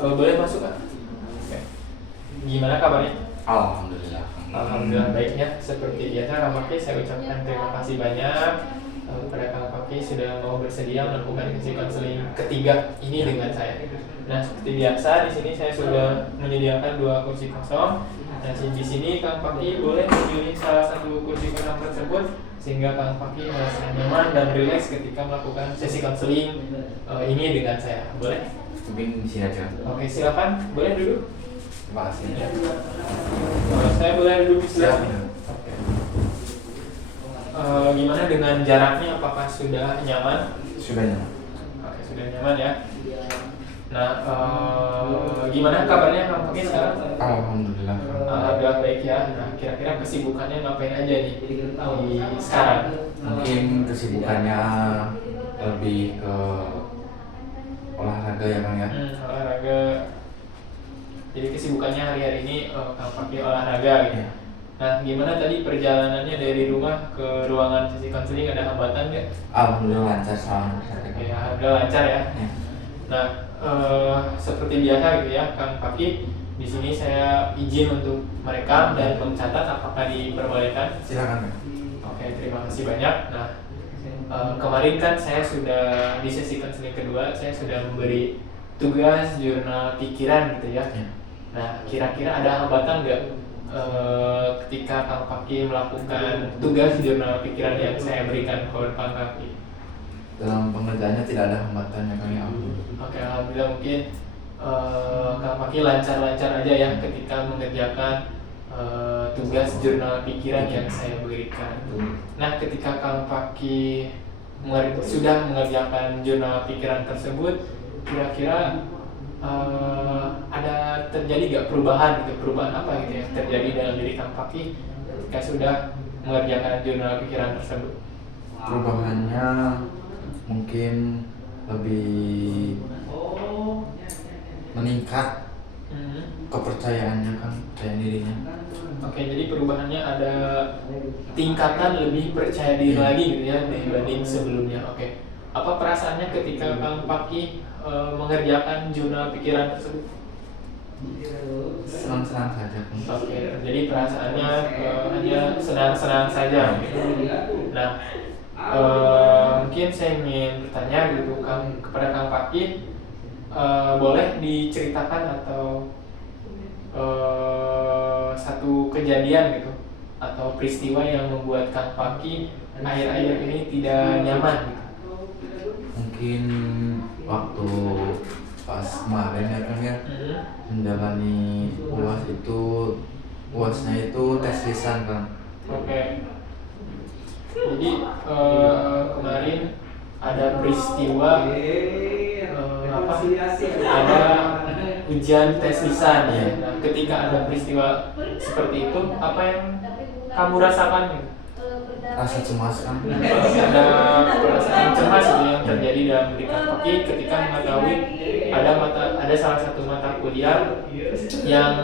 Boleh masuk Kak? Oke. Gimana kabarnya? Alhamdulillah. Alhamdulillah baiknya. Seperti biasa Kang Fakih, saya ucapkan terima kasih banyak kepada Kang Fakih sudah mau bersedia melakukan sesi konseling ketiga ini dengan saya. Nah, seperti biasa di sini saya sudah menyediakan 2 kursi kosong. Nah, di sini Kang Fakih boleh memilih salah satu kursi kosong tersebut sehingga Kang Fakih merasa nyaman dan rileks ketika melakukan sesi konseling ini dengan saya. Boleh? Mungkin di sini aja. Oke, silakan. Boleh duduk? Terima kasih. Ya. Saya boleh duduk di sebelah sini? Siap. Oke. Gimana dengan jaraknya? Apakah sudah nyaman? Sudah ya. Oke, sudah nyaman ya. Nah, gimana kabarnya Kang Fakih sekarang? Alhamdulillah. Alhamdulillah baik ya. Nah, kira-kira kesibukannya ngapain aja nih di sekarang? Mungkin kesibukannya lebih ke olahraga ya Kang ya. Olahraga. Jadi kesibukannya hari-hari ini Kang Fakih olahraga gitu. Ya. Nah, gimana tadi perjalanannya dari rumah ke ruangan sesi konseling, ada hambatan nggak? Alhamdulillah lancar sama. Ya, alhamdulillah lancar ya. Ya. Nah, seperti biasa gitu ya, Kang Fakih, di sini saya izin untuk merekam dan mencatat, apakah diperbolehkan? Silakan. Oke, terima kasih banyak. Nah, kemarin kan saya sudah di sesi konseling kedua, saya sudah memberi tugas jurnal pikiran gitu ya. Ya. Nah, kira-kira ada hambatan nggak ketika Kang Fakih melakukan tugas jurnal pikiran yang saya berikan kepada Kang Fakih? Dalam pengerjaannya tidak ada hambatan ya Kang ya. Oke, alhamdulillah mungkin Kang Fakih lancar-lancar aja ya ketika mengerjakan tugas jurnal pikiran yang saya berikan. Nah, ketika Kang Fakih sudah mengerjakan jurnal pikiran tersebut, kira-kira ada terjadi gak perubahan gitu, perubahan apa gitu yang terjadi dalam diri Kang Fakih ketika sudah mengerjakan jurnal pikiran tersebut? Perubahannya mungkin lebih meningkat kepercayaannya kan, percaya dirinya. Oke, jadi perubahannya ada tingkatan lebih percaya diri lagi gitu ya dibanding sebelumnya. Oke, apa perasaannya ketika Kang Fakih mengerjakan jurnal pikiran tersebut? Senang-senang saja Kang. Oke, jadi perasaannya hanya senang-senang saja gitu. Nah, mungkin saya ingin bertanya gitu kepada Kang Fakih, boleh diceritakan atau satu kejadian gitu atau peristiwa yang membuat Kang Fakih akhir-akhir ini tidak nyaman gitu? Mungkin waktu pas kemarin ya Kang ya, menjalani uasnya itu tes lisan Kang. Oke. Jadi kemarin ada peristiwa ada ujian tes lisan ya. Nah, ketika ada peristiwa seperti itu, apa yang kamu rasakan gitu? Rasa cemas Kang. Ada perasaan cemas gitu yang terjadi dalam diri Kang Fakih ketika mengetahui ada salah satu mata kuliah yang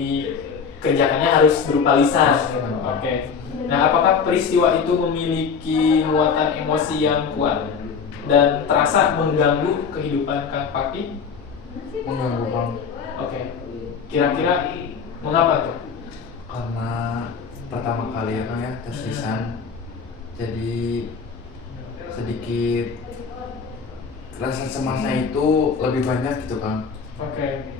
dikerjakannya harus berupa lisan gitu. Oke. Nah, apakah peristiwa itu memiliki muatan emosi yang kuat dan terasa mengganggu kehidupan Kang Fakih? Mengganggu Kang. Oke. Kira-kira mengapa tuh? Karena pertama kali ya Kang ya tes lisan, jadi sedikit rasa cemasnya itu lebih banyak gitu Kang. Oke.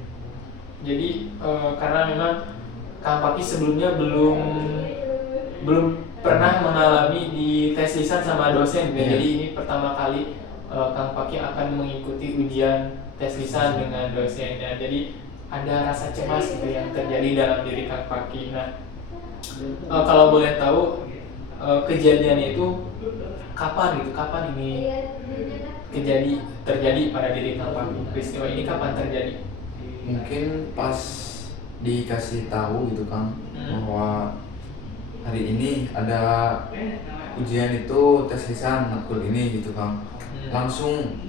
Jadi karena memang Kang Fakih sebelumnya belum pernah mengalami di tes lisan sama dosen gitu. Jadi ini pertama kali Kang Fakih akan mengikuti ujian tes lisan dengan dosennya. Jadi ada rasa cemas gitu yang terjadi dalam diri Kang Fakih. Nah, kalau boleh tahu kejadian itu kapan gitu? Kapan ini terjadi pada diri Kang Fakih? Peristiwa ini kapan terjadi? Mungkin pas dikasih tahu gitu Kang bahwa hari ini ada ujian itu tes lisan matkul ini gitu Kang. Langsung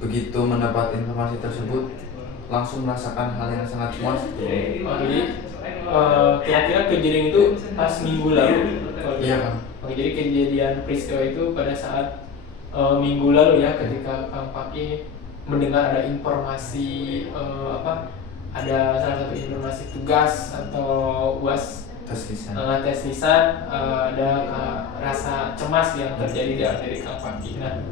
begitu mendapat informasi tersebut langsung merasakan hal yang sangat puas. Jadi kira-kira kejadian itu pas minggu lalu. Iya Kang. Oke, jadi kejadian peristiwa itu pada saat minggu lalu ya, ketika Kang Fakih mendengar ada informasi ada salah satu informasi tugas atau UAS tes lisan. tes lisan, ada rasa cemas yang terjadi dalam diri Kang Fakih. Nah,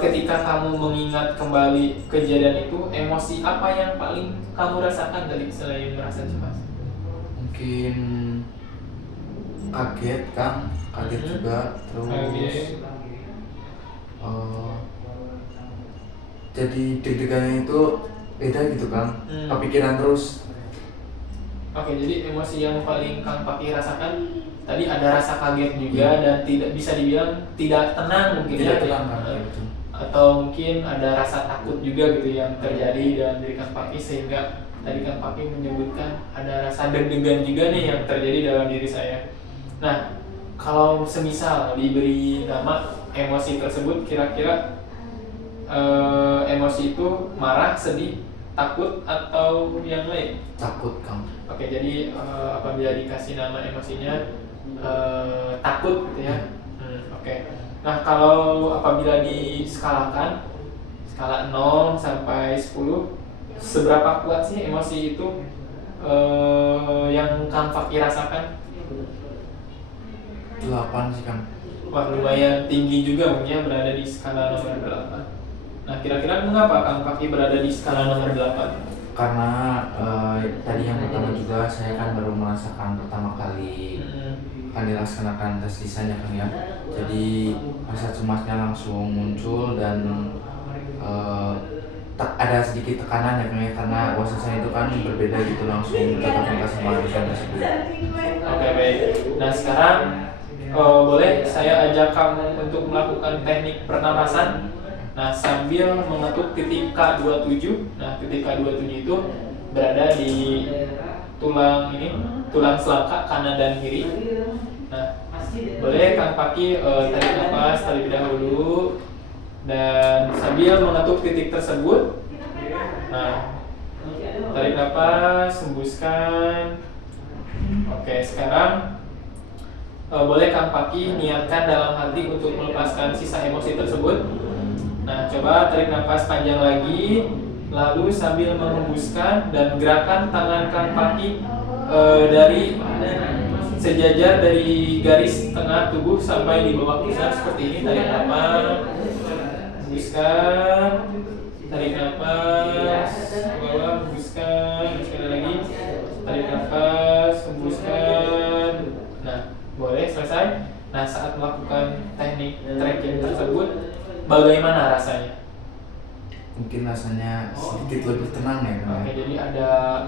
ketika kamu mengingat kembali kejadian itu, emosi apa yang paling kamu rasakan tadi selain merasa cemas? Mungkin kaget kan, kaget juga, terus jadi deg-degannya itu beda gitu kan, kepikiran terus. Oke, jadi emosi yang paling Kang Fakih rasakan tadi ada rasa kaget juga dan tidak bisa dibilang tidak tenang mungkin Tidak ya, tenang kan, gitu. Atau mungkin ada rasa takut juga gitu yang terjadi dalam diri Kang Fakih, sehingga tadi Kang Fakih menyebutkan ada rasa deg-degan juga nih yang terjadi dalam diri saya. Nah, kalau semisal diberi nama emosi tersebut, kira-kira emosi itu marah, sedih, takut, atau yang lain? Takut Kang. Oke, jadi apabila dikasih nama emosinya takut gitu ya. Oke. Nah, kalau apabila diskalakan skala 0 sampai 10, seberapa kuat sih emosi itu yang Kang Fakih rasakan? 8 sih Kang. Wah, lumayan tinggi juga mungkin ya, berada di skala nomor 8. Nah, kira-kira mengapa Kang Fakih berada di skala nomor 8? Karena tadi yang pertama juga saya kan baru merasakan pertama kali akan dilaksanakan tes lisannya Kang ya. Jadi rasa cemasnya langsung muncul dan ada sedikit tekanan ya Kang ya, karena wawasan itu kan berbeda gitu, langsung tatap muka sama dosen tersebut. Oke, baik. Nah, sekarang boleh saya ajak kamu untuk melakukan teknik pernapasan. Nah, sambil mengetuk titik K27. Nah, titik K27 itu berada di tulang selangkah kanan dan kiri. Nah, boleh Kang Fakih tarik nafas terlebih dahulu dan sambil mengetuk titik tersebut. Nah, tarik nafas, hembuskan. Oke, sekarang boleh Kang Fakih niatkan dalam hati untuk melepaskan sisa emosi tersebut. Nah, coba tarik nafas panjang lagi, lalu sambil menghembuskan dan gerakan tangan Kang Fakih dari sejajar dari garis tengah tubuh sampai di bawah pusar seperti ini. Tarik nafas, hembuskan, tarik nafas, bawah, hembuskan, sekali lagi, tarik nafas, hembuskan. Nah, boleh selesai. Nah, saat melakukan teknik tracking tersebut, bagaimana rasanya? Mungkin rasanya sedikit lebih tenang ya Kang. Oke, jadi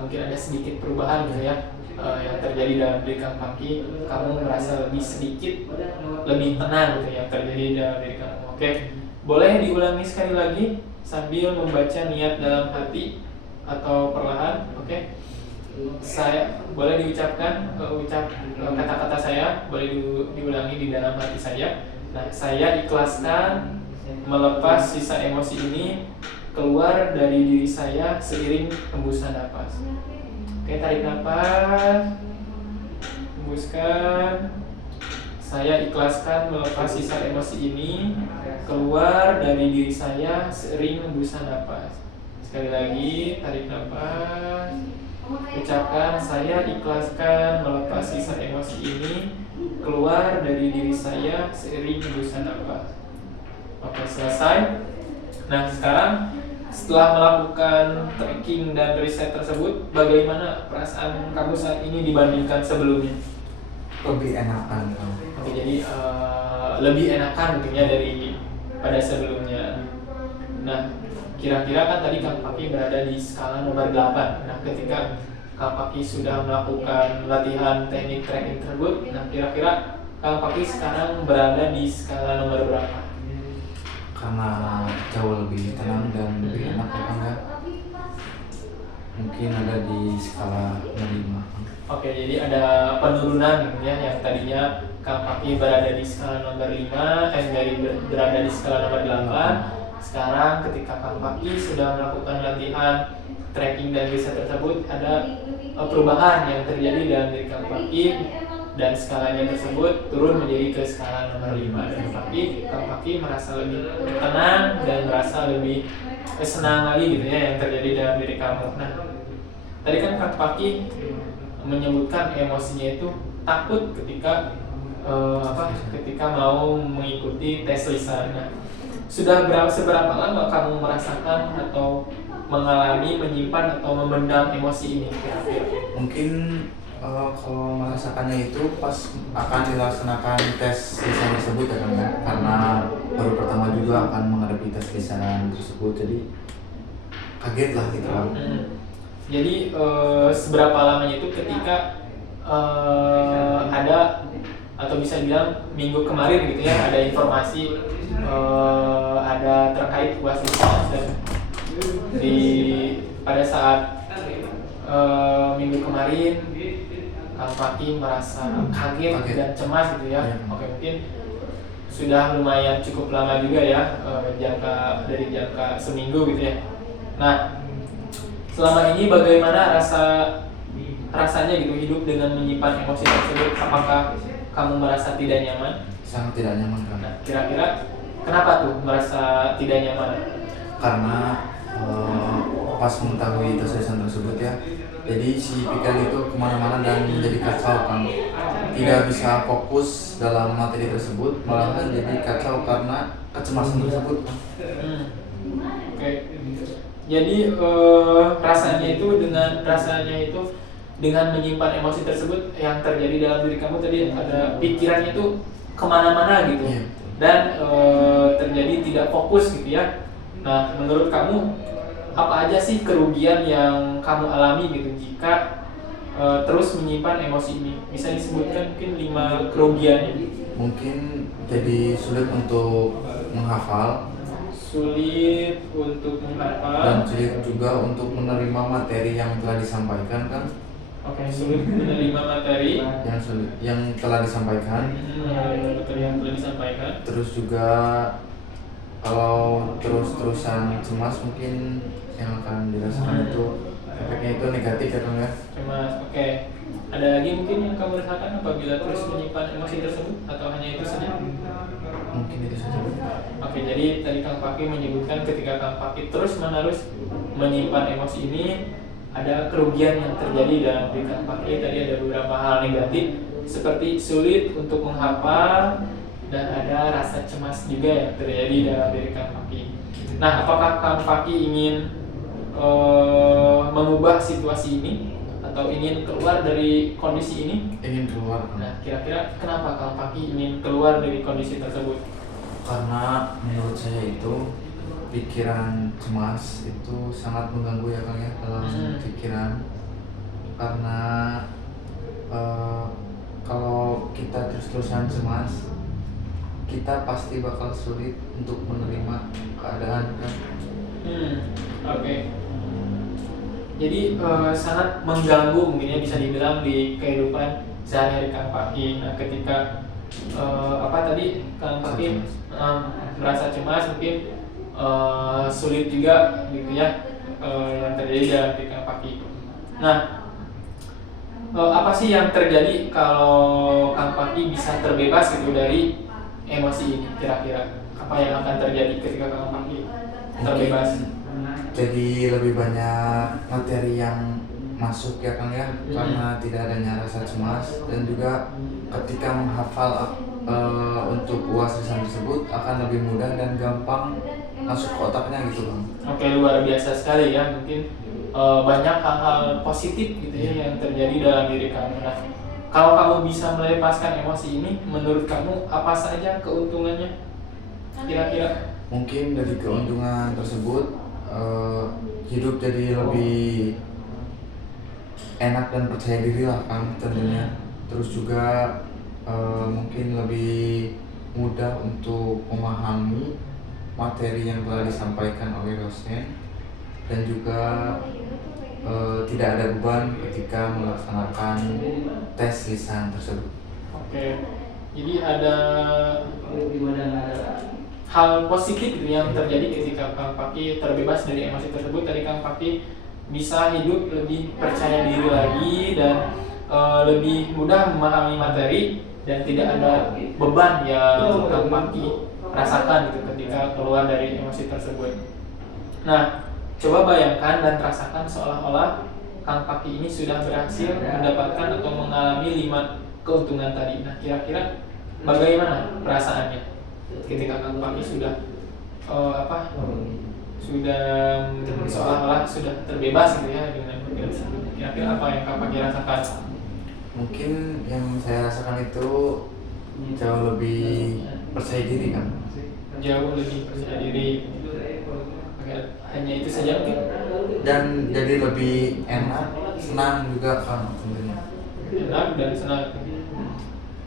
mungkin ada sedikit perubahan gitu ya yang terjadi dalam diri Kang Fakih. Kamu merasa sedikit lebih tenang gitu yang terjadi dalam diri kamu. Oke, boleh diulangi sekali lagi sambil membaca niat dalam hati atau perlahan. Oke, saya boleh diucapkan kata-kata saya boleh diulangi di dalam hati saya. Nah, saya ikhlaskan melepas sisa emosi ini keluar dari diri saya seiring hembusan nafas. Oke, tarik nafas, hembuskan. Saya ikhlaskan melepas sisa emosi ini keluar dari diri saya seiring hembusan nafas. Sekali lagi, tarik nafas, ucapkan saya ikhlaskan melepas sisa emosi ini keluar dari diri saya seiring hembusan nafas. Oke, selesai. Nah, sekarang setelah melakukan tracking dan riset tersebut, bagaimana perasaan kamu saat ini dibandingkan sebelumnya? Lebih enakan Kang. Oke, jadi lebih enakan mungkin ya dari pada sebelumnya. Nah, kira-kira kan tadi Kang Fakih berada di skala nomor 8. Nah, ketika Kang Fakih sudah melakukan latihan teknik tracking tersebut, nah kira-kira Kang Fakih sekarang berada di skala nomor berapa? Karena jauh lebih tenang dan lebih enak ya Kang ya. Mungkin ada di skala 5. Oke, jadi ada penurunan ya, yang tadinya Kang Fakih berada di skala nomor 5, berada di skala nomor 8. Sekarang ketika Kang Fakih sudah melakukan latihan tracking dan riset tersebut, ada perubahan yang terjadi dalam diri Kang Fakih. dan skalanya tersebut turun menjadi ke skala nomor 5 dan Kang Paki merasa lebih tenang dan merasa lebih senang lagi gitu ya yang terjadi dalam diri kamu. Nah, tadi kan Kang Paki menyebutkan emosinya itu takut ketika ketika mau mengikuti tes lisan. Nah, seberapa lama kamu merasakan atau mengalami, menyimpan atau memendam emosi ini kira-kira? Mungkin kalau merasakannya itu pas akan dilaksanakan tes lisan tersebut ya kan ya, karena baru pertama juga akan menghadapi tes lisan tersebut, jadi kaget lah gitu kan. Jadi seberapa lamanya itu ketika ada atau bisa bilang minggu kemarin gitu ya ada informasi ada terkait UAS lisan dan pada saat minggu kemarin Kang Paki merasa kaget dan cemas gitu ya. Oke, mungkin sudah lumayan cukup lama juga ya dari jangka seminggu gitu ya. Nah, selama ini bagaimana rasanya gitu hidup dengan menyimpan emosi tersebut? Apakah kamu merasa tidak nyaman? Sangat tidak nyaman kan. Nah, kira-kira kenapa tuh merasa tidak nyaman? Karena pas mengetahui tes lisan tersebut ya, jadi si pikiran itu kemana-mana dan menjadi kacau kan, tidak bisa fokus dalam materi tersebut, malahan jadi kacau karena kecemasan tersebut. Oke. Jadi rasanya itu dengan menyimpan emosi tersebut yang terjadi dalam diri kamu tadi ada pikirannya itu kemana-mana gitu dan terjadi tidak fokus gitu ya. Nah, menurut kamu apa aja sih kerugian yang kamu alami gitu jika terus menyimpan emosi ini? Bisa disebutkan mungkin 5 kerugiannya? Mungkin jadi sulit untuk menghafal, dan sulit juga untuk menerima materi yang telah disampaikan kan. Oke, sulit menerima materi yang telah disampaikan. Terus juga kalau terus-terusan cemas mungkin yang akan dirasakan itu efeknya itu negatif ya kan ya. Cemas, oke. Ada lagi mungkin yang kamu rasakan apabila terus menyimpan emosi tersebut atau hanya itu saja? Mungkin itu saja. Oke, jadi tadi Kang Paki menyebutkan ketika Kang Paki terus menerus menyimpan emosi ini ada kerugian yang terjadi dalam diri Kang Paki. Tadi ada beberapa hal negatif seperti sulit untuk menghafal dan ada rasa cemas juga yang terjadi dalam diri Kang Paki. Nah, apakah Kang Paki ingin mengubah situasi ini atau ingin keluar dari kondisi ini? Ingin keluar. Nah, kira-kira kenapa Kang Paki ingin keluar dari kondisi tersebut? Karena menurut saya itu pikiran cemas itu sangat mengganggu ya Kang ya dalam pikiran. Karena kalau kita terus-terusan cemas, kita pasti bakal sulit untuk menerima keadaan kan. Oke. Jadi sangat mengganggu mungkin ya bisa dibilang di kehidupan sehari-hari Kang Paki. Nah, ketika tadi Kang Paki merasa cemas mungkin sulit juga gitu ya yang terjadi dalam diri Kang Paki. Nah, apa sih yang terjadi kalau Kang Paki bisa terbebas gitu dari emosi ini kira-kira? Apa yang akan terjadi ketika Kang Paki terbebas? Jadi lebih banyak materi yang masuk ya Kang ya, karena tidak adanya rasa cemas, dan juga ketika menghafal untuk UAS lisan tersebut akan lebih mudah dan gampang masuk ke otaknya gitu Bang. Oke, luar biasa sekali ya, mungkin banyak hal-hal positif gitu ya yang terjadi dalam diri kamu. Nah, kalau kamu bisa melepaskan emosi ini, menurut kamu apa saja keuntungannya kira-kira? Mungkin dari keuntungan tersebut hidup jadi lebih enak dan percaya diri lah Kang tentunya. Terus juga mungkin lebih mudah untuk memahami materi yang telah disampaikan oleh dosen, dan juga tidak ada beban ketika melaksanakan tes lisan tersebut. Oke, jadi ada hal positif yang terjadi ketika Kang Paki terbebas dari emosi tersebut. Tadi Kang Paki bisa hidup lebih percaya diri lagi dan lebih mudah memahami materi dan tidak ada beban yang Kang Paki rasakan gitu ketika keluar dari emosi tersebut. Nah, coba bayangkan dan rasakan seolah-olah Kang Paki ini sudah berhasil mendapatkan atau mengalami 5 keuntungan tadi. Nah, kira-kira bagaimana perasaannya ketika Kang Paki sudah sudah seolah-olah sudah terbebas gitu ya dengan bergerak tersebut. Kira-kira apa yang Kang Paki rasakan? Mungkin yang saya rasakan itu jauh lebih percaya diri kan. Jauh lebih percaya diri. Hanya itu saja mungkin. Dan jadi lebih enak, senang juga kan tentunya. Enak dan senang.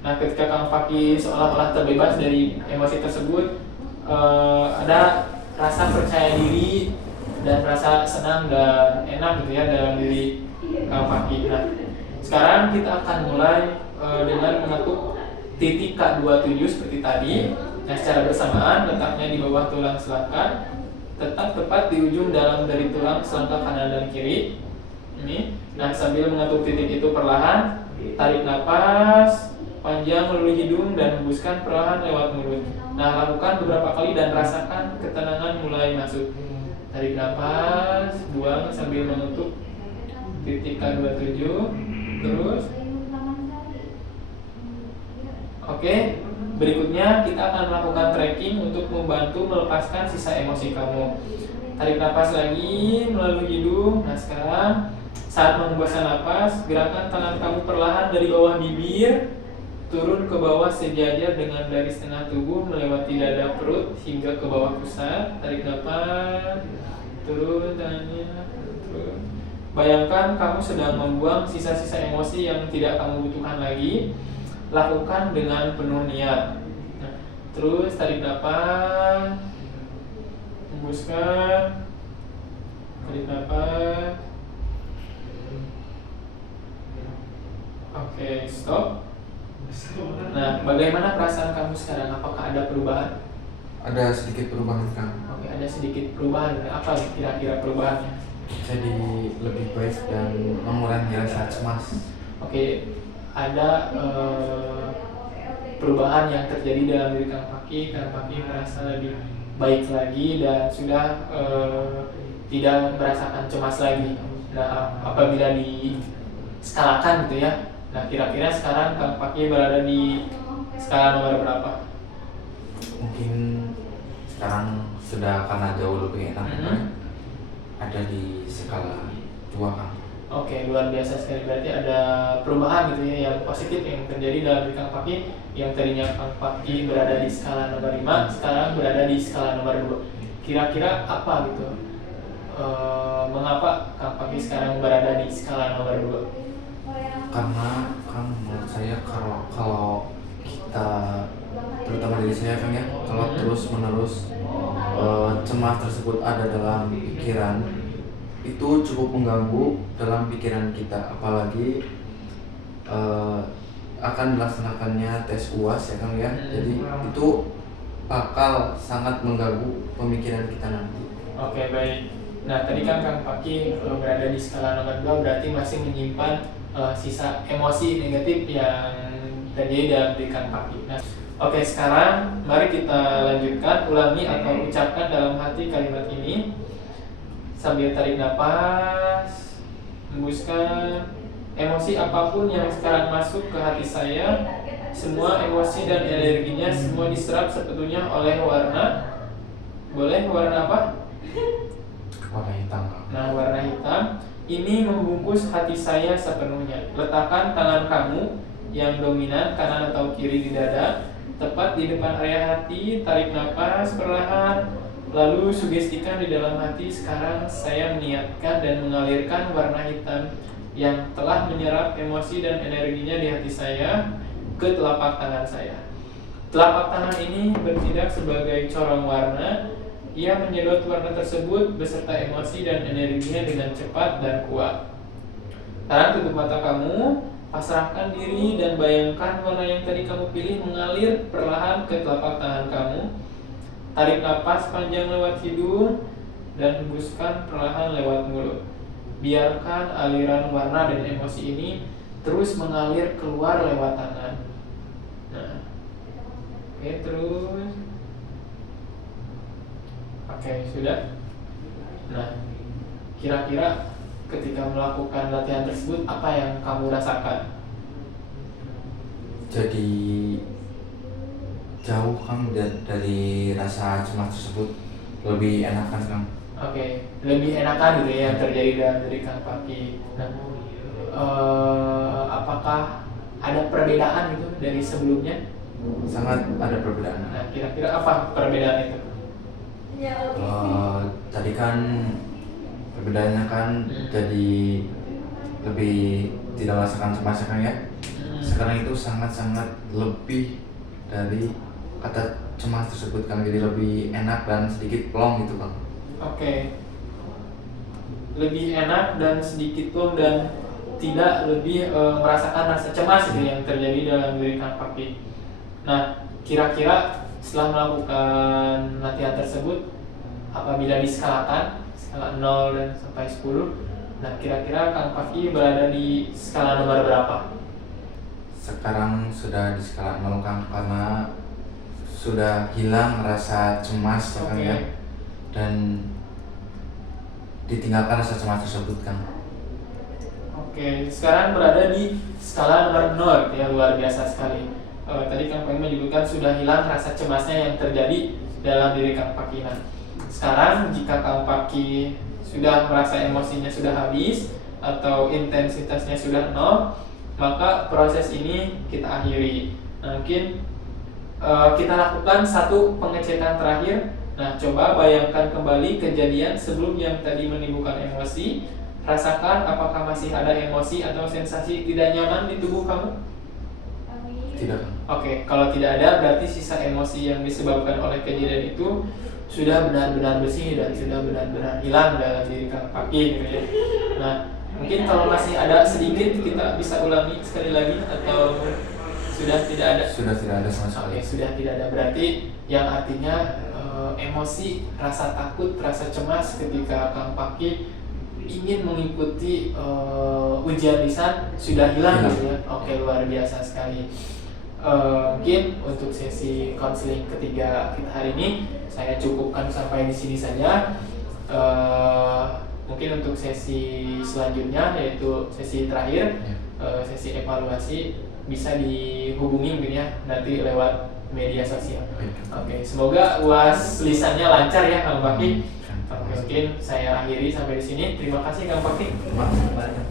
Nah, ketika Kang Paki seolah-olah terbebas dari emosi tersebut, ada rasa percaya diri dan rasa senang dan enak gitu ya dalam diri Kang Paki. Nah, sekarang kita akan mulai dengan mengetuk titik K27 seperti tadi. Nah, secara bersamaan letaknya di bawah tulang selangkah, tetap tepat di ujung dalam dari tulang selangkah kanan dan kiri. Ini. Nah, sambil mengetuk titik itu perlahan, tarik napas panjang melalui hidung dan hembuskan perlahan lewat mulut. Nah, lakukan beberapa kali dan rasakan ketenangan mulai masuk. Tarik napas, buang sambil menutup titik K27. Terus. Oke, berikutnya kita akan melakukan tracking untuk membantu melepaskan sisa emosi kamu. Tarik napas lagi melalui hidung. Nah, sekarang saat menghembuskan napas, gerakan tangan kamu perlahan dari bawah bibir turun ke bawah sejajar dengan garis tengah tubuh melewati dada perut hingga ke bawah pusat. Tarik napas, turun tangannya, turun. Bayangkan kamu sedang membuang sisa-sisa emosi yang tidak kamu butuhkan lagi. Lakukan dengan penuh niat. Nah, terus tarik napas, hembuskan, tarik napas. Oke, stop. Nah, bagaimana perasaan kamu sekarang? Apakah ada perubahan? Ada sedikit perubahan kan. Oke, ada sedikit perubahan. Apa kira-kira perubahannya? Jadi lebih baik dan mengurangi rasa cemas. Oke, ada perubahan yang terjadi dalam diri Kang Paki. Kang Paki merasa lebih baik lagi dan sudah tidak merasakan cemas lagi. Nah, apabila diskalakan gitu ya. Nah, kira-kira sekarang Kang Paki berada di skala nomor berapa? Mungkin sekarang sudah karena jauh lebih enak kan? Ada di skala 2 kan. Oke, luar biasa sekali. Berarti ada perubahan gitu ya yang positif yang terjadi dalam diri Kang Paki. Yang tadinya Kang Paki berada di skala nomor 5, sekarang berada di skala nomor 2. Kira-kira apa gitu? Mengapa Kang Paki sekarang berada di skala nomor 2? Karena kan menurut saya kalau kita, terutama diri saya kan ya, kalau terus menerus cemas tersebut ada dalam pikiran, itu cukup mengganggu dalam pikiran kita, apalagi akan dilaksanakannya tes UAS ya kan ya. Jadi itu bakal sangat mengganggu pemikiran kita nanti. Oke, baik. Nah, tadi kan Kang Paki berada di skala nomor 2 berarti masih menyimpan sisa emosi negatif yang terjadi dalam diri Kang Paki. Nah, oke, sekarang mari kita lanjutkan, ulangi atau ucapkan dalam hati kalimat ini sambil tarik napas, hembuskan. Emosi apapun yang sekarang masuk ke hati saya, semua emosi dan energinya semua diserap sebetulnya oleh warna. Boleh warna apa? Warna hitam. Nah, warna hitam ini membungkus hati saya sepenuhnya. Letakkan tangan kamu yang dominan kanan atau kiri di dada, tepat di depan area hati. Tarik napas perlahan, lalu sugestikan di dalam hati. Sekarang saya meniatkan dan mengalirkan warna hitam yang telah menyerap emosi dan energinya di hati saya ke telapak tangan saya. Telapak tangan ini bertindak sebagai corong warna. Ia menyedot warna tersebut beserta emosi dan energinya dengan cepat dan kuat. Sekarang tutup mata kamu, pasrahkan diri dan bayangkan warna yang tadi kamu pilih mengalir perlahan ke telapak tangan kamu. Tarik napas panjang lewat hidung dan hembuskan perlahan lewat mulut. Biarkan aliran warna dan emosi ini terus mengalir keluar lewat tangan. Nah, oke, terus. Oke, sudah. Nah, kira-kira ketika melakukan latihan tersebut apa yang kamu rasakan? Jadi jauh Kang dari rasa cemas tersebut, lebih enakan Kang. Oke, lebih enakan gitu ya yang terjadi dalam diri Kang Paki. Nah, apakah ada perbedaan gitu dari sebelumnya? Sangat ada perbedaan. Nah, kira-kira apa perbedaan itu? Tadi kan perbedaannya kan Hmm. jadi lebih tidak merasakan cemas Kang ya. Sekarang itu sangat-sangat lebih dari kata cemas tersebut Kang, jadi lebih enak dan sedikit plong gitu Kang. Oke, lebih enak dan sedikit plong dan tidak lebih merasakan rasa cemas gitu yang terjadi dalam diri Kang Paki. Nah, kira-kira setelah melakukan latihan tersebut, apabila diskalakan skala 0 dan sampai 10, nah kira-kira Kang Paki berada di skala nomor berapa? Sekarang sudah di skala 0 Kang, karena sudah hilang rasa cemas ya Kang Oke. ya, dan ditinggalkan rasa cemas tersebut Kang. Oke, sekarang berada di skala nomor 0 ya, luar biasa sekali. Tadi Kang Paki menyebutkan sudah hilang rasa cemasnya yang terjadi dalam diri Kang Paki. Nah, sekarang jika Kang Paki sudah merasa emosinya sudah habis atau intensitasnya sudah 0, maka proses ini kita akhiri. Nah, mungkin kita lakukan satu pengecekan terakhir. Nah, coba bayangkan kembali kejadian sebelum yang tadi menimbulkan emosi. Rasakan apakah masih ada emosi atau sensasi tidak nyaman di tubuh kamu? Tidak Kang. Oke, kalau tidak ada berarti sisa emosi yang disebabkan oleh kejadian itu sudah benar-benar bersih dan sudah benar-benar hilang dalam diri Kang Paki gitu ya. Nah, mungkin kalau masih ada sedikit kita bisa ulangi sekali lagi atau sudah tidak ada? Sudah tidak ada sama sekali. Oke, sudah tidak ada, berarti yang artinya emosi, rasa takut, rasa cemas ketika Kang Paki ingin mengikuti ujian lisan sudah hilang gitu ya. Oke, luar biasa sekali. Mungkin untuk sesi konseling ketiga kita hari ini saya cukupkan sampai di sini saja. Mungkin untuk sesi selanjutnya yaitu sesi terakhir, sesi evaluasi, bisa dihubungi mungkin ya nanti lewat media sosial. Oke, semoga UAS lisannya lancar ya Kang Paki. Oke, mungkin saya akhiri sampai di sini. Terima kasih Kang Paki. Terima kasih banyak.